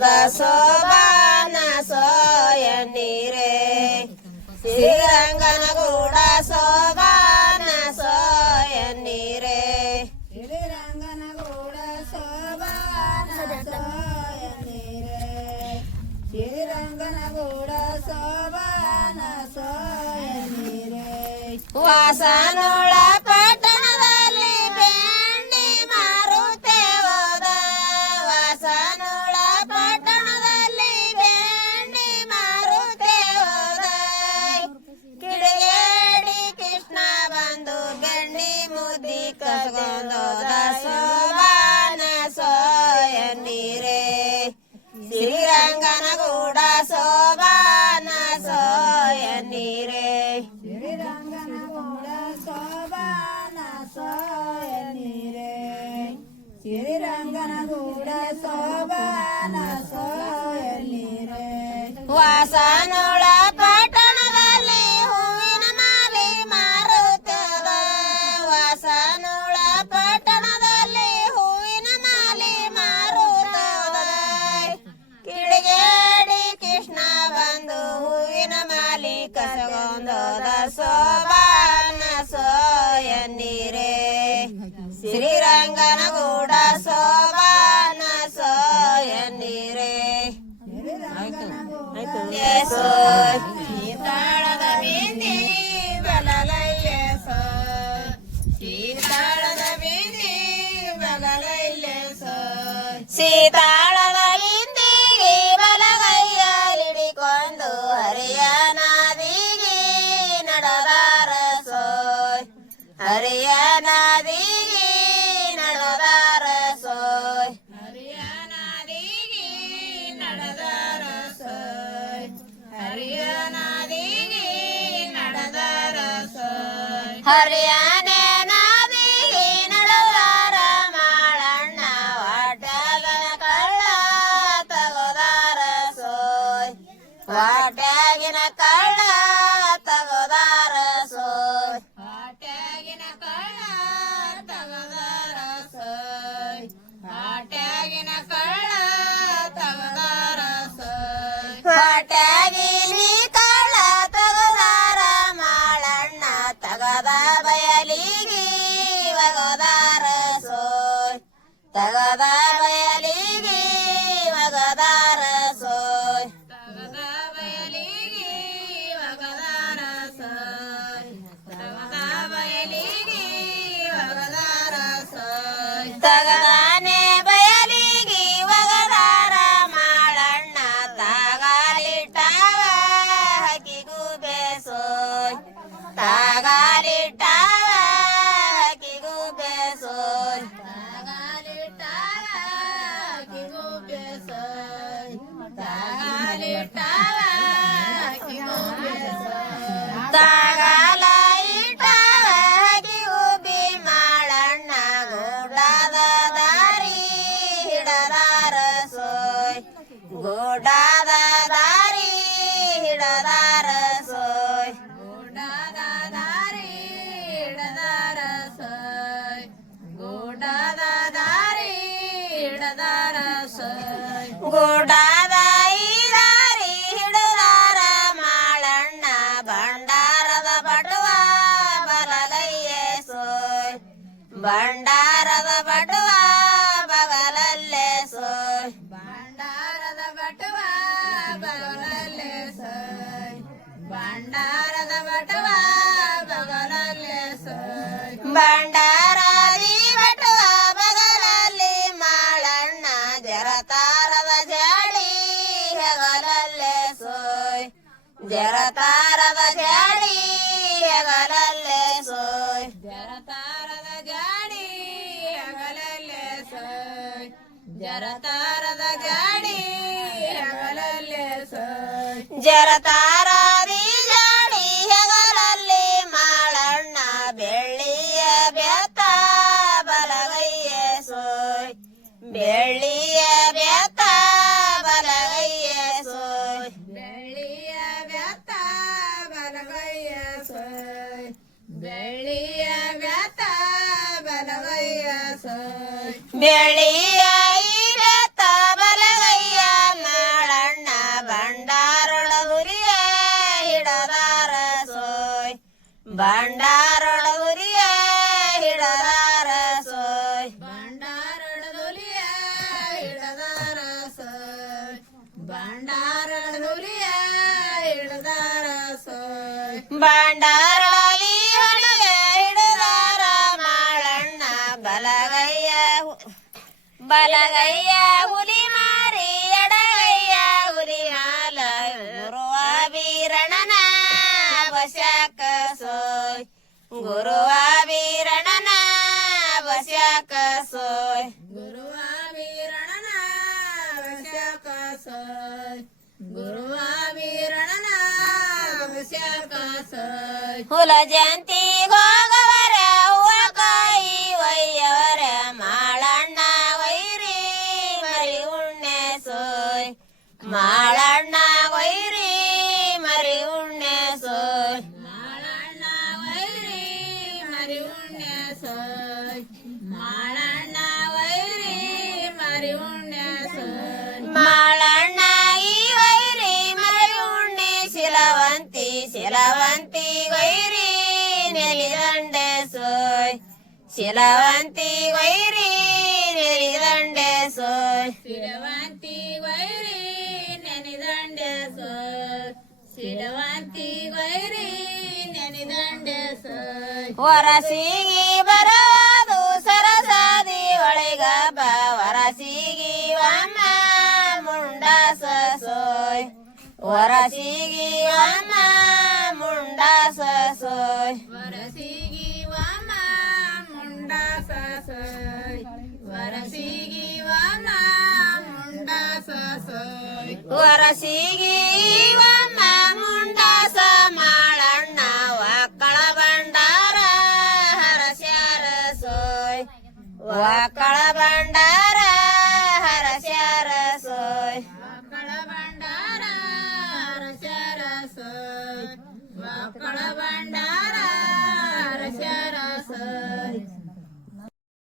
સદા શોભાના સયની રે શ્રીરંગન ગુડા શોભાના સયની રે શ્રીરંગન ગુડા શોભાના સયની રે શ્રીરંગન ગુડા શોભાના સયની રે વાસા ಶ್ರೀರಂಗನಗೂಡ ಶೋಭಾನ ಸೋಯನೀರೆ ಸೀತಾಳದ ಬಿಂದಿಗೆ ಬಲಗೈಯಲಿಡಿಕೊಂಡು ಹರಿಯ ನಾದಿಗೆ ನಡೆದಾರ ಸೋಯ್ ಹರಿಯ ನಾದಿಗೆ ನಡೆದಾರ ಸೋಯ್ ಹರಿಯ ನಾದಿಗೆ ನಡೆದಾರ ಸೋಯ್ ಹರಿಯ ನಾದಿಗೆ ನಡೆದಾರ ಸೋಯ್ ಹರಿಯಾನೆ Tagada bayaligi magada rasoy. Tagada bayaligi magada rasoy. Tagada bayaligi magada rasoy. Tagada ಬೇಸೋಯ್ ತಾಗಾಲಿಟ್ಟಾವ ಹಕ್ಕಿಗೂ ಬೇಸೋಯ್ gorda. ಜರತಾರದ ಜಾಡಿ ಹಗಲಲ್ಲೇ ಸೋಯ್. ಜರತಾರದ ಜಾಡಿ ಹಗಲಲ್ಲೇ ಸೋಯ್. ಜರತಾರದ ಜಾಡಿ ಹಗಲಲ್ಲೇ ಸೋಯ್. ಜರತಾರಾದಿ ಜಾಡಿ ಹೆಗಲಲ್ಲಿ ಮಾಳಣ್ಣ ಬೆಳ್ಳಿಯ ಬೆತ್ತ ಬಲಗೈಯ ಸೋಯ್. ಬೆಳ್ಳಿಯ ಬೆಳಿಯಾಯಿರತ ಬಲಗಯ್ಯ ನಾಳಣ್ಣ ಭಂಡಾರೊಳ ಉರಿಯ ಹಿಡದಾರ ಸೋಯ್ ಭಂಡಾರೊಳ ಉರಿಯ ಹಿಡದಾರ ಸೋಯ್ ಭಂಡಾರೊಳ ಉರಿಯ ಹಿಡದಾರ ಸೋಯ್ ಭಂಡಾರೊಳ ಉರಿಯ ಹಿಡದಾರ ಸೋಯ್ ಭಂಡಾರ బలగయ్యా ఉలి మారి ఎడగయ్యా ఉలి హాల గురువాబీరణన బశాక సోయ్ గురువాబీరణన బశాక సోయ్ గురువాబీరణన బశాక సోయ్ గురువాబీరణన బశాక సోయ్ హుల జయంతి ಶಿಲವಂತಿ ಗೈರಿ ನೆಲಿದಂಡೆ ಸೋಯ್. ಶಿಲವಂತಿ ವೈರಿ ನೆಲಿದಂಡೆ ಸೋಯ್. ಶಿಲವಂತಿ ವೈರಿ ನೆನಿದಂಡೆ ಸೋಯ್. ಶಿಲವಂತಿ ವೈರಿ ನೆನಿದಂಡೆ ಸೋಯ್. ವರಸಿಗಿ ಬರೋದು ಸರಸಾದಿ ಒಳಗ ಬ. ವರಸಿಗಿ ಅಮ್ಮ ಮುಂಡಾಸ ಸೋಯ್. ವರಸಿಗಿ ಅಮ್ಮ sasoi warasigi wama munda sasoi warasigi wama munda sasoi warasigi wama munda samalanna wakkala bandara harasya rasoi wakkala bandara